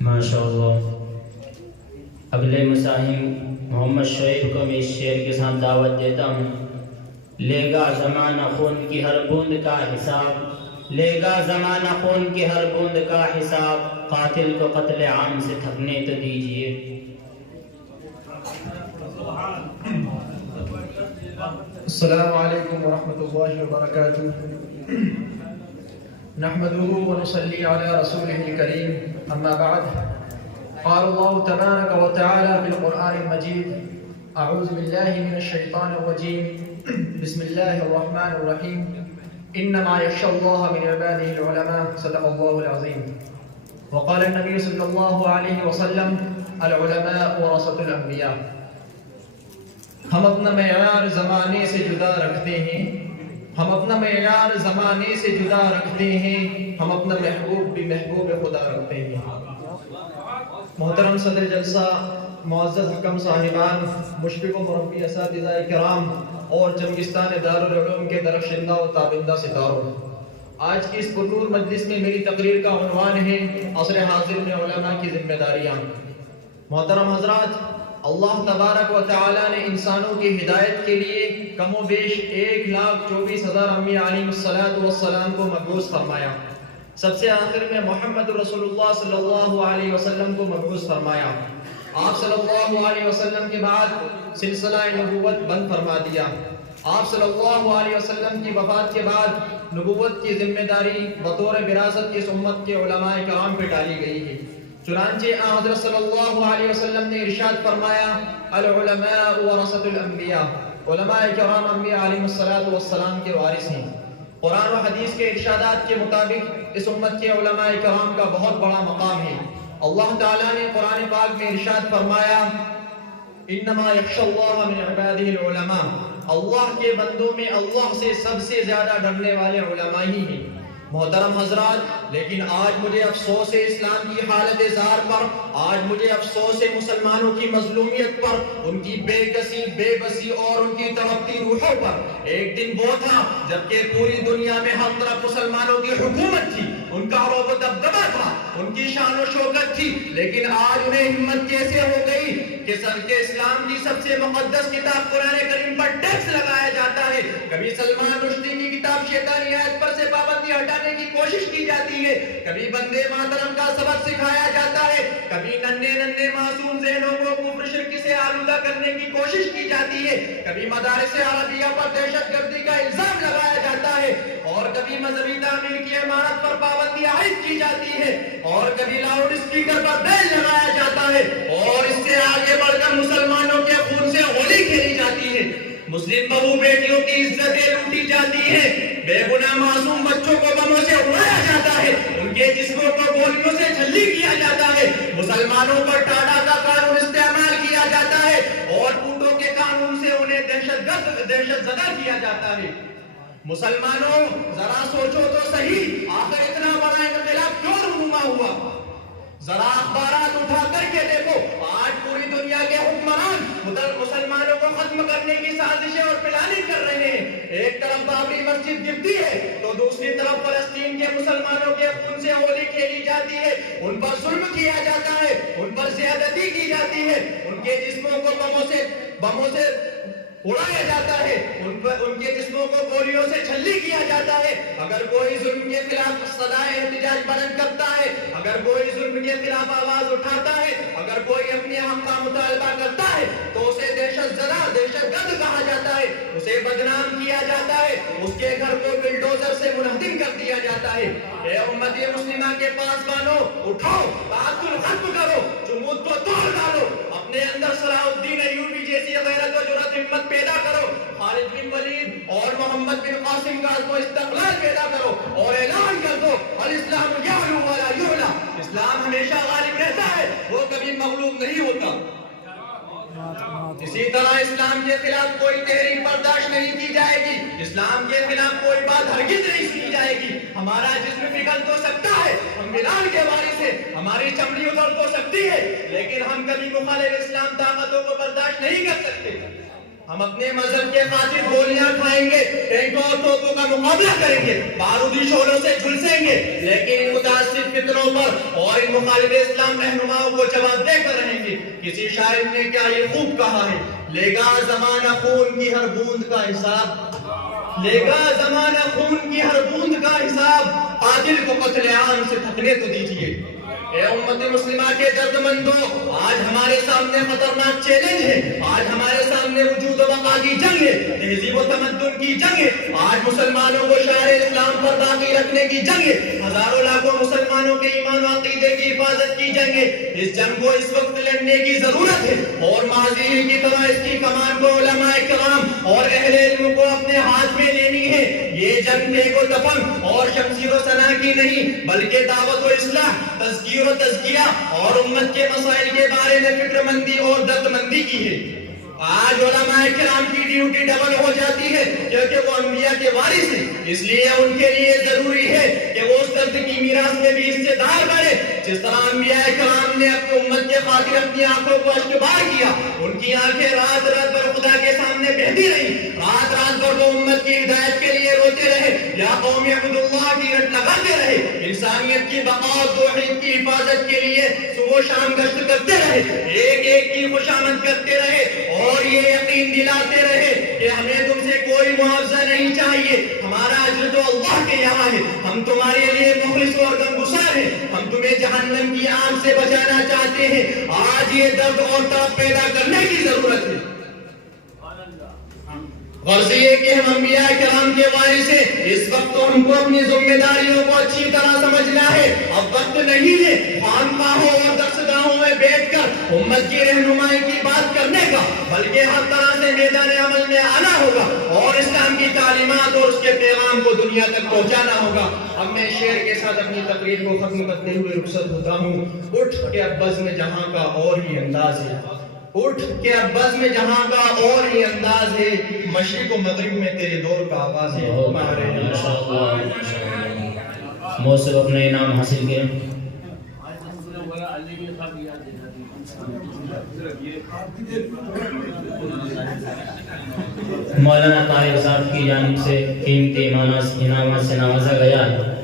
ماشاء اللہ۔ اگلے مزاحم محمد شعیب کو میں اس شعر کے ساتھ دعوت دیتا ہوں۔ لے گا زمانہ خون کی ہر بوند کا حساب، لے گا زمانہ خون کی ہر بوند کا حساب، قاتل کو قتل عام سے تھکنے تو دیجیے۔ السلام علیکم ورحمۃ اللہ وبرکاتہ۔ نحمده ونصلي على رسوله الكريم، اما بعد، قال الله تبارك وتعالى في القرآن المجيد: اعوذ بالله من الشيطان الرجيم، بسم الله الرحمن الرحيم، انما يخشى الله من عباده العلماء، صدق الله العظيم۔ وقال النبي صلى الله عليه وسلم: العلماء ورثة الانبياء۔ ہم اپنا معیار زمانے سے جدا رکھتے ہیں، ہم اپنا معیار زمانے سے جدا رکھتے ہیں، ہم اپنا محبوب بھی محبوب خدا رکھتے ہیں۔ محترم صدر جلسہ، معزز حکم صاحبان، مشفق و مربی اساتذہ کرام اور چنگستان دارالعلوم کے درخشندہ و تابندہ ستاروں، آج کی اس پرنور مجلس میں میری تقریر کا عنوان ہے عصر حاضر میں علماء کی ذمہ داریاں۔ محترم حضرات، اللہ تبارک و تعالی نے انسانوں کی ہدایت کے لیے کم و بیش 1,24,000 انبیاء علیہم السلام کو مبعوث فرمایا۔ سب سے آخر میں محمد رسول اللہ صلی اللہ علیہ وسلم کو مبعوث فرمایا۔ آپ صلی اللہ علیہ وسلم کے بعد سلسلہ نبوت بند فرما دیا۔ آپ صلی اللہ علیہ وسلم کی وفات کے بعد نبوت کی ذمہ داری بطور وراثت اس امت کے علماء کرام پہ ڈالی گئی ہے۔ چنانچہ حضرت صلی اللہ علیہ وسلم نے ارشاد فرمایا: العلماء ورثۃ الانبیاء، علماء کرام انبیاء علیہم السلام کے وارث ہیں۔ قرآن و حدیث کے ارشادات کے مطابق اس امت کے علماء کرام کا بہت بڑا مقام ہے۔ اللہ تعالیٰ نے قرآن پاک میں ارشاد فرمایا: انما یخشی اللہ من عبادہ العلماء، اللہ کے بندوں میں اللہ سے سب سے زیادہ ڈرنے والے علماء ہی ہیں۔ محترم حضرات، لیکن آج مجھے افسوس ہے اسلام کی حالت زار پر، آج مجھے افسوس ہے مسلمانوں کی مظلومیت پر، ان کی بے کسی، بے بسی اور ان کی تڑپتی روحوں پر۔ ایک دن وہ تھا جبکہ پوری دنیا میں ہر طرف مسلمانوں کی حکومت تھی، ان کا رعب و دبدبہ تھا، ان کی شان و شوکت تھی، لیکن آج انہیں ہمت کیسے ہو گئی کہ اسلام کی سب سے مقدس کتاب قرآن کریم پر ٹیکس لگایا جاتا ہے۔ کبھی سلمان رشدی کی کتاب شیطانی آیت پر سے پابندی ہٹانے کی کوشش کی جاتی ہے، کبھی بندے ماترم کا سبق سکھایا جاتا ہے، کبھی ننھے معصوم ذہنوں کو کفر شرک سے آلودہ کرنے کی کوشش کی جاتی ہے، کبھی مدارس عربیہ پر دہشت گردی کا الزام لگایا جاتا ہے، اور کبھی مذہبی تعمیر کی عمارت پر پابندی عائد کی جاتی ہے، اور کبھی لاؤڈ اسپیکر پر بیل لگایا جاتا ہے، اور اس سے آگے بڑھ کر مسلمانوں کے خون سے ہولی کھیلی جاتی ہے، مسلم بہو بیٹیوں کی عزتیں لوٹی جاتی ہیں، بے گناہ معصوم بچوں کو بموں سے اڑایا جاتا ہے، ان کے جسموں کو گولیوں سے جھلی کیا جاتا ہے، مسلمانوں پر ٹاڈا کا قانون استعمال کیا جاتا ہے، اور پوٹوں کے قانون سے انہیں دہشت زدہ کیا جاتا ہے۔ مسلمانوں، ذرا سوچو تو صحیح، آخر اتنا بڑا انقلاب کیوں رونما ہوا؟ ذرا اخبارات اٹھا کر کے دیکھو، آج پوری دنیا کے حکمران مسلمانوں کو ختم کرنے کی سازشیں اور پلاننگ کر رہے ہیں۔ ایک طرف بابری مسجد گرتی ہے تو دوسری طرف فلسطین کے مسلمانوں کے خون سے ہولی کھیلی جاتی ہے، ان پر ظلم کیا جاتا ہے، ان پر زیادتی کی جاتی ہے، ان کے جسموں کو بموں سے اڑایا جاتا ہے، ان کے جسموں کو گولیوں سے چھلی کیا جاتا ہے۔ اگر کوئی ظلم کے خلاف صدائے احتجاج بلند کرتا ہے، اگر کوئی ظلم کے خلاف آواز اٹھاتا ہے، اگر کوئی اپنے حق کا مطالبہ کرتا ہے تو اسے دہشت گرد کہا جاتا ہے، اسے بدنام کیا جاتا ہے، اس کے گھر کو بلڈوزر سے منہدم کر دیا جاتا ہے۔ اے امت مسلمہ کے پاسبانوں، اٹھو، تعصب ختم کرو، جمود کو توڑ ڈالو، اپنے اندر صلاح الدین ایوبی جیسی غیرت و جرأت ہمت پیدا کرو، خالد بن ولید اور محمد بن قاسم کا عزم و استقلال پیدا کرو، اور اعلان کر دو: الاسلام یعلو ولا یعلی، اسلام ہمیشہ غالب رہتا ہے، وہ کبھی مغلوب نہیں ہوتا۔ اسی طرح اسلام کے خلاف کوئی تحریک برداشت نہیں کی جائے گی، اسلام کے خلاف کوئی بات ہرگز نہیں سنی جائے گی۔ ہمارا جسم پگھل تو سکتا ہے، ہم بلال کے وارث ہیں، ہماری چمڑی اتر تو سکتی ہے، لیکن ہم کبھی مخالف اسلام طاقتوں کو برداشت نہیں کر سکتے۔ ہم اپنے مذہب کے خاطر گولیاں کھائیں گے، ٹینکوں اور توپوں کا مقابلہ کریں گے، بارودی شعلوں سے جھلسیں گے، لیکن ان متعصب فتنوں پر اور ان مخالف اسلام رہنماؤں کو جواب دے کر رہیں گے۔ کسی شاعر نے کیا یہ خوب کہا ہے، لے گا زمانہ خون کی ہر بوند کا حساب، لے گا زمانہ خون کی ہر بوند کا حساب، قاتل کو قتل عام سے تھکنے تو دیجئے۔ اے امت مسلمہ کے درد مندوں، آج ہمارے سامنے خطرناک چیلنج ہے، آج ہمارے سامنے وجود و بقا کی جنگ ہے، تہذیب و تمدن کی جنگ ہے، آج مسلمانوں کو شعائر اسلام پر باقی رکھنے کی جنگ ہے، ہزاروں لاکھوں مسلمانوں کے ایمان و عقیدے کی حفاظت کی جنگ ہے۔ اس جنگ کو اس وقت لڑنے کی ضرورت ہے، اور ماضی کی طرح اس کی کمان کو علماء کرام اور اہل علم کو اپنے ہاتھ میں لینی ہے۔ یہ جنگ ٹیک و تفنگ اور شمشیر و سنا کی نہیں، بلکہ دعوت و اصلاح، تذکیر و تزکیہ اور امت کے مسائل کے بارے میں فکر مندی اور درد مندی کی ہے۔ آج علماء کرام کی ڈیوٹی ڈبل ہو جاتی ہے، کیونکہ وہ انبیاء کے وارث ہیں، اس لیے ان کے لیے ضروری ہے کہ وہ اس درد کی میراث میں بھی حصے دار بنے۔ جس طرح انبیاء کرام نے اپنی امت کے خاطر اپنی آنکھوں کو اشکبار کیا، ان کی آنکھیں رات رات بھر خدا کے سامنے بہتی رہی، رات رات بھر وہ امت کی ہدایت کے لیے روتے رہے، یا قوم اعبدوا اللہ کی رٹ لگاتے رہے، انسانیت کی بقا اور توحید کی حفاظت کے لیے صبح و شام گشت کرتے رہے، ایک ایک کی خوشامد کرتے رہے، اور یہ یقین دلاتے رہے کہ ہمیں تم سے کوئی معاوضہ نہیں چاہیے، ہمارا اجر تو اللہ کے یہاں ہے، ہم تمہارے لیے مخلص اور غمگسار ہیں، ہم تمہیں جہنم کی آگ سے بچانا چاہتے ہیں۔ آج یہ درد اور تڑپ پیدا کرنے کی ضرورت ہے۔ غرض یہ کہ ہم انبیاء کرام کے وارث ہیں، اس وقت تو ہم کو اپنی ذمہ داریوں کو اچھی طرح سمجھنا ہے۔ اب وقت نہیں ہے خانقاہوں اور درسگاہوں میں بیٹھ کر امت کی رہنمائی کی بات کرنے کا، بلکہ ہر طرح سے میدان عمل میں آنا ہوگا اور اسلام کی تعلیمات اور اس کے پیغام کو دنیا تک پہنچانا ہوگا۔ اب میں شعر کے ساتھ اپنی تقریر کو ختم کرتے ہوئے رخصت ہوتا ہوں۔ اٹھ کے اب بزم جہاں کا اور ہی انداز ہے، اٹھ کے اب بزم جہاں کا اور ہی انداز ہے، مشرق و مغرب میں تیرے دور کا آواز ہے۔ موصف اپنے انعام حاصل کیا۔ مولانا طاہر صاحب کی جانب سے قیمتی انعامات سے نوازا گیا ہے۔